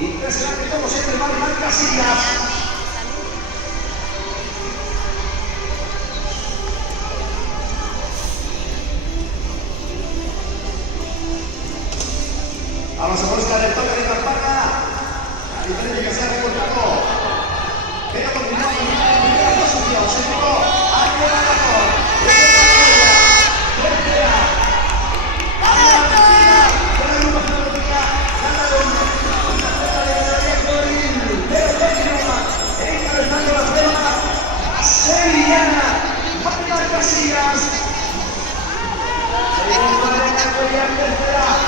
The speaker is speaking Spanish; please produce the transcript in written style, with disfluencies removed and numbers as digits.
Impresionante como siempre, Mar Casillas. Vamos a buscar el toque de campana. La diferencia que se ha recortado. Pero continuamos en la primera posición. Segundo, Ángel Ganador. Tercera. Ángel García. Con la agrupación de García. Ganador. Encabezando la prueba, sevillana, Mar Casillas. Segundo, Elena Cuellar, tercera.